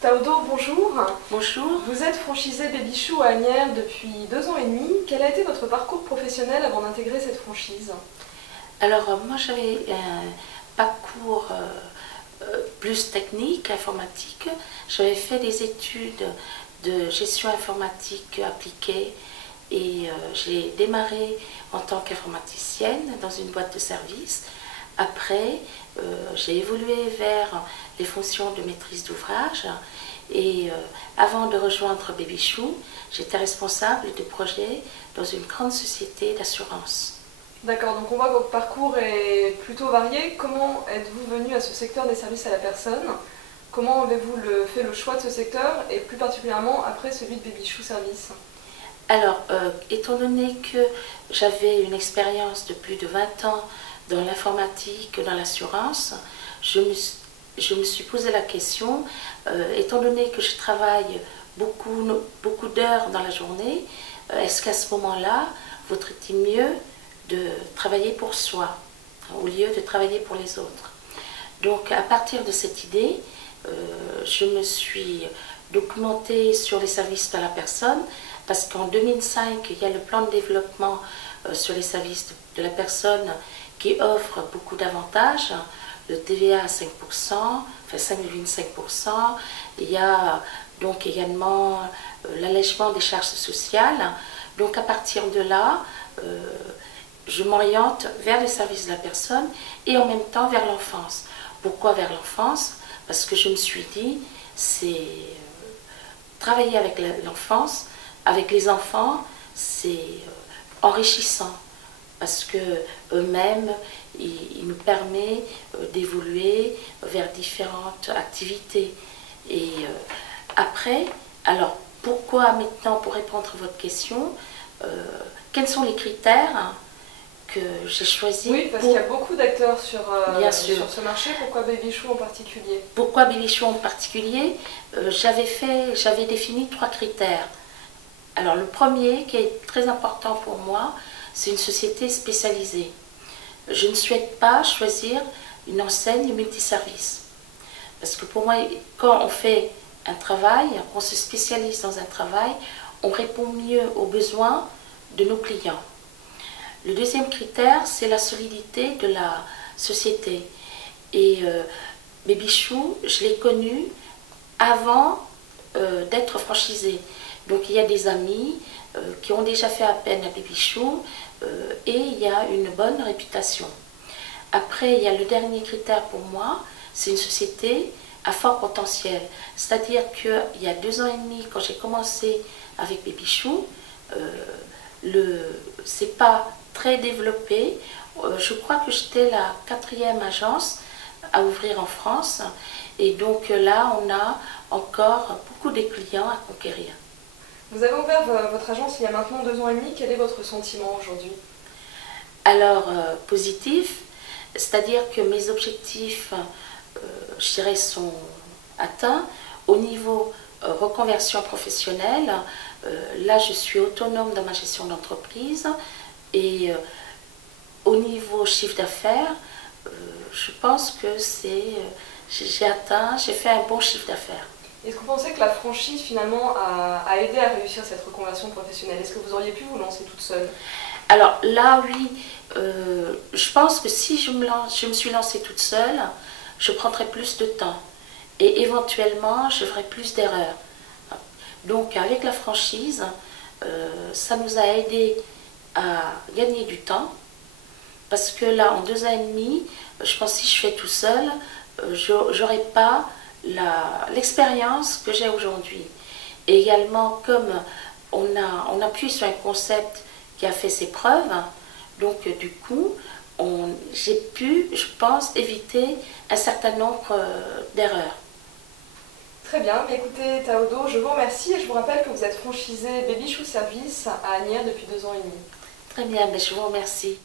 Taodo, bonjour. Bonjour. Vous êtes franchisé Babychou à Asnières depuis 2 ans et demi. Quel a été votre parcours professionnel avant d'intégrer cette franchise? Alors, moi j'avais un parcours plus technique, informatique. J'avais fait des études de gestion informatique appliquée et j'ai démarré en tant qu'informaticienne dans une boîte de service. Après, j'ai évolué vers les fonctions de maîtrise d'ouvrage et avant de rejoindre Babychou, j'étais responsable de projets dans une grande société d'assurance. D'accord, donc on voit que votre parcours est plutôt varié. Comment êtes-vous venu à ce secteur des services à la personne? Comment avez-vous fait le choix de ce secteur et plus particulièrement après celui de Babychou Service? Alors, étant donné que j'avais une expérience de plus de 20 ans dans l'informatique, dans l'assurance, je me suis posé la question, étant donné que je travaille beaucoup d'heures dans la journée, est-ce qu'à ce moment-là, vaudrait-il mieux de travailler pour soi, au lieu de travailler pour les autres? Donc, à partir de cette idée, je me suis documentée sur les services à la personne, parce qu'en 2005, il y a le plan de développement sur les services de la personne qui offre beaucoup d'avantages, le TVA à 5%, enfin 5,5%. Il y a donc également l'allègement des charges sociales. Donc à partir de là, je m'oriente vers les services de la personne et en même temps vers l'enfance. Pourquoi vers l'enfance? Parce que je me suis dit, c'est travailler avec l'enfance, avec les enfants, c'est enrichissant. Parce que eux-mêmes, ils nous permettent d'évoluer vers différentes activités. Et après, alors pourquoi maintenant, pour répondre à votre question, quels sont les critères que j'ai choisis? Oui, parce qu'il y a beaucoup d'acteurs sur sur ce marché. Pourquoi Babychou en particulier? Pourquoi Babychou en particulier? J'avais défini 3 critères. Alors le premier, qui est très important pour moi, c'est une société spécialisée. Je ne souhaite pas choisir une enseigne multiservice. Parce que pour moi, quand on fait un travail, on se spécialise dans un travail, on répond mieux aux besoins de nos clients. Le deuxième critère, c'est la solidité de la société. Et Babychou, je l'ai connu avant d'être franchisé. Donc il y a des amis qui ont déjà fait appel à Babychou et il y a une bonne réputation. Après, il y a le dernier critère pour moi, c'est une société à fort potentiel. C'est-à-dire qu'il y a 2 ans et demi, quand j'ai commencé avec Babychou, c'est pas très développé. Je crois que j'étais la 4e agence à ouvrir en France. Et donc là, on a encore beaucoup de clients à conquérir. Vous avez ouvert votre agence il y a maintenant 2 ans et demi. Quel est votre sentiment aujourd'hui? Alors, positif, c'est-à-dire que mes objectifs, je dirais, sont atteints. Au niveau reconversion professionnelle, là, je suis autonome dans ma gestion d'entreprise. Et au niveau chiffre d'affaires, je pense que j'ai fait un bon chiffre d'affaires. Est-ce que vous pensez que la franchise finalement a aidé à réussir cette reconversion professionnelle? Est-ce que vous auriez pu vous lancer toute seule? Alors là, oui, je pense que si je me suis lancée toute seule, je prendrais plus de temps et éventuellement je ferais plus d'erreurs. Donc avec la franchise, ça nous a aidé à gagner du temps parce que là, en 2 ans et demi, je pense que si je fais tout seul, j'aurais pas l'expérience que j'ai aujourd'hui. Et également, comme on appuie sur un concept qui a fait ses preuves, donc du coup, j'ai pu, je pense, éviter un certain nombre d'erreurs. Très bien, mais écoutez Taodo, je vous remercie et je vous rappelle que vous êtes franchisé Babychou Service à Asnières depuis 2 ans et demi. Très bien, mais je vous remercie.